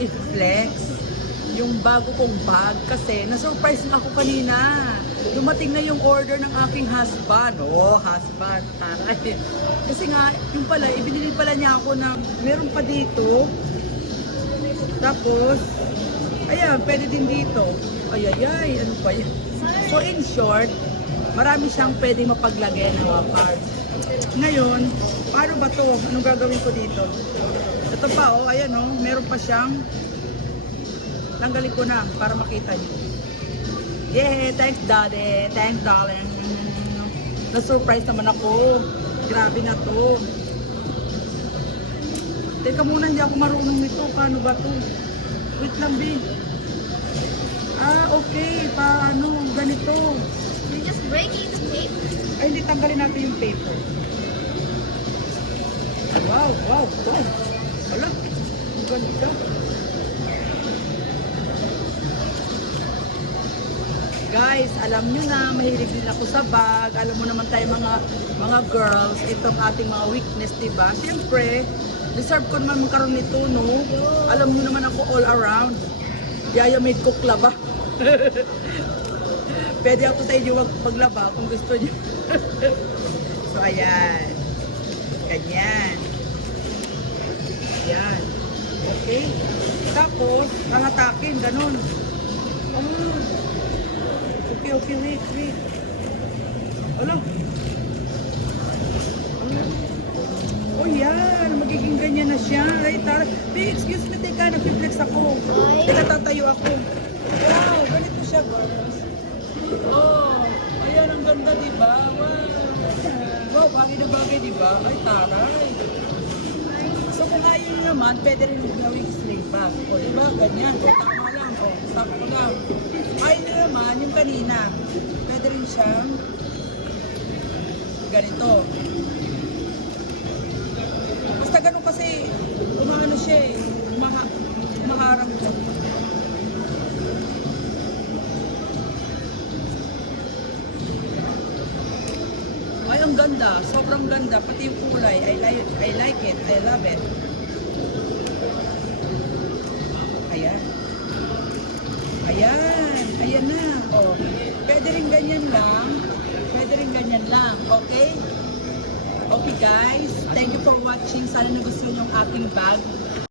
i-flex yung bago kong bag kasi na-surprise nga ako kanina. Dumating na yung order ng aking husband. Oh, husband. Taray. Kasi nga, yung pala, ibinili pala niya ako na meron pa dito. Tapos, ayan, pwede din dito. Ay, ano pa yan? So in short, marami siyang pwede mapaglagay ng mga parts. Ngayon, paano ba to? Anong gagawin ko dito? Ito pa, oh, ayan, oh, meron pa siyang tanggalin ko na para makita niyo. Yeah, thanks daddy. Thanks darling. Na-surprise naman ako. Grabe na to. Teka muna, hindi ako marunong nito. Paano ba to? Wait lang, B. Okay. Paano? Ganito. You're just breaking the paper. Ay, hindi tanggalin natin yung paper. Wow. Wala. Ang ganda. Guys, alam nyo na, mahilig din ako sa bag. Alam mo naman tayo mga girls, itong ating mga weakness, diba? Siyempre, deserve ko naman magkaroon nito, no? Alam nyo naman ako all around. Yaya made cook laba. Pwede ako sa inyo maglaba kung gusto nyo. So, ayan. Ganyan. Ayan. Okay. Tapos, hahatakin, ganun. Okay, wait. Alam. Oh, yan. Magiging ganyan na siya. Right, Tara. Excuse me, teka. Nag-flex ako. Teka, tatayo ako. Wow, ganito siya, girls. Oh, ayan, ang ganda, diba? Wow, bagay na bagay, diba? Ay, taray. So, kung ayaw nyo naman, pwede rin gawing straight back. O, diba? Ganyan. O, tama lang. O, sakto lang. Ayaw nyo naman, yung kanina, pwede rin siyang ganito. Basta ganun kasi, umano siya eh. Maharang siya. Ay, ang ganda. Sobrang ganda. Pati yung kulay. I like it. I love it. Ayan. Ayan na. Oh. Pwede rin ganyan lang. Okay? Okay guys. Thank you for watching. Sana nagustuhan yung aking bag.